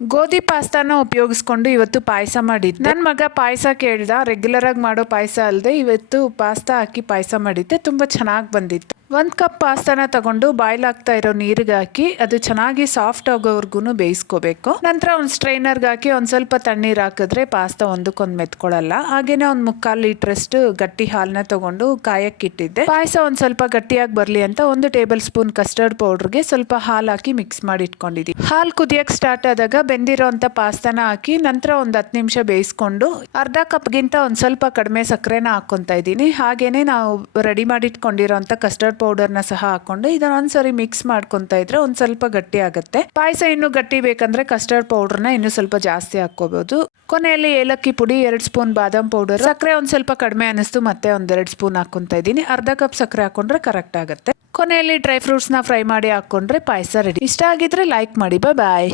ಗೋಧಿ ಪಾಸ್ತಾನ ಉಪಯೋಗಿಸ್ಕೊಂಡು ಇವತ್ತು ಪಾಯಸ ಮಾಡಿದ್ದೆ. ನನ್ನ ಮಗ ಪಾಯಸ ಕೇಳ್ದ. ರೆಗ್ಯುಲರ್ ಆಗಿ ಮಾಡೋ ಪಾಯಸ ಅಲ್ಲದೆ ಇವತ್ತು ಪಾಸ್ತಾ ಹಾಕಿ ಪಾಯಸ ಮಾಡಿದ್ದೆ. ತುಂಬ ಚೆನ್ನಾಗಿ ಬಂದಿತ್ತು. 1 ಕಪ್ ಪಾಸ್ತಾನ ತಗೊಂಡು ಬಾಯ್ಲ್ ಆಗ್ತಾ ಇರೋ ನೀರಿಗೆ ಹಾಕಿ ಅದು ಚೆನ್ನಾಗಿ ಸಾಫ್ಟ್ ಆಗೋವರೆಗೂ ಬೇಯಿಸ್ಕೋಬೇಕು. ನಂತರ ಒಂದು ಸ್ಟ್ರೈನರ್ಗೆ ಹಾಕಿ ಒಂದು ಸ್ವಲ್ಪ ತಣ್ಣೀರು ಹಾಕಿದ್ರೆ ಪಾಸ್ತಾ ಒಂದಕ್ಕೊಂದು ಮೆತ್ಕೊಳ್ಳಲ್ಲ. ಹಾಗೇನೆ ಒಂದು 3/4 ಲೀಟ್ರಷ್ಟು ಗಟ್ಟಿ ಹಾಲನ್ನ ತಗೊಂಡು ಕಾಯಕ್ಕಿಟ್ಟಿದ್ದೆ. ಪಾಯಸ ಒಂದು ಸ್ವಲ್ಪ ಗಟ್ಟಿಯಾಗಿ ಬರಲಿ ಅಂತ 1 ಟೇಬಲ್ ಸ್ಪೂನ್ ಕಸ್ಟರ್ಡ್ ಪೌಡರ್ಗೆ ಸ್ವಲ್ಪ ಹಾಲು ಹಾಕಿ ಮಿಕ್ಸ್ ಮಾಡಿ ಇಟ್ಕೊಂಡಿದ್ದೀನಿ. ಹಾಲು ಕುದಿಯಕ್ಕೆ ಸ್ಟಾರ್ಟ್ ಆದಾಗ ಬೆಂದಿರೋಂಥ ಪಾಸ್ತಾನ ಹಾಕಿ ನಂತರ ಒಂದು 10 ನಿಮಿಷ ಬೇಯಿಸ್ಕೊಂಡು ಅರ್ಧ ಕಪ್ಗಿಂತ ಒಂದು ಸ್ವಲ್ಪ ಕಡಿಮೆ ಸಕ್ಕರೆನ ಹಾಕ್ಕೊತಾ ಇದ್ದೀನಿ. ಹಾಗೇನೆ ನಾವು ರೆಡಿ ಮಾಡಿ ಇಟ್ಕೊಂಡಿರೋಂಥ ಕಸ್ಟರ್ಡ್ ಪೌಡರ್ನ ಸಹ ಹಾಕೊಂಡು ಇದನ್ನ ಒಂದ್ಸರಿ ಮಿಕ್ಸ್ ಮಾಡ್ಕೊತಾ ಇದ್ರೆ ಒಂದ್ ಸ್ವಲ್ಪ ಗಟ್ಟಿ ಆಗುತ್ತೆ. ಪಾಯಸ ಇನ್ನು ಗಟ್ಟಿ ಬೇಕಂದ್ರೆ ಕಸ್ಟರ್ಡ್ ಪೌಡರ್ನ ಇನ್ನು ಸ್ವಲ್ಪ ಜಾಸ್ತಿ ಹಾಕೋಬಹುದು. ಕೊನೆಯಲ್ಲಿ ಏಲಕ್ಕಿ ಪುಡಿ, 2 ಸ್ಪೂನ್ ಬಾದಾಮ್ ಪೌಡರ್, ಸಕ್ಕರೆ ಒಂದ್ ಸ್ವಲ್ಪ ಕಡಿಮೆ ಅನಿಸ್ತು ಮತ್ತೆ 1-2 ಸ್ಪೂನ್ ಹಾಕೊಂತಾ ಇದ್ದೀನಿ. ಅರ್ಧ ಕಪ್ ಸಕ್ಕರೆ ಹಾಕೊಂಡ್ರೆ ಕರೆಕ್ಟ್ ಆಗುತ್ತೆ. ಕೊನೆಯಲ್ಲಿ ಡ್ರೈ ಫ್ರೂಟ್ಸ್ನ ಫ್ರೈ ಮಾಡಿ ಹಾಕೊಂಡ್ರೆ ಪಾಯಸ ರೆಡಿ. ಇಷ್ಟ ಆಗಿದ್ರೆ ಲೈಕ್ ಮಾಡಿ. ಬಾಯ್.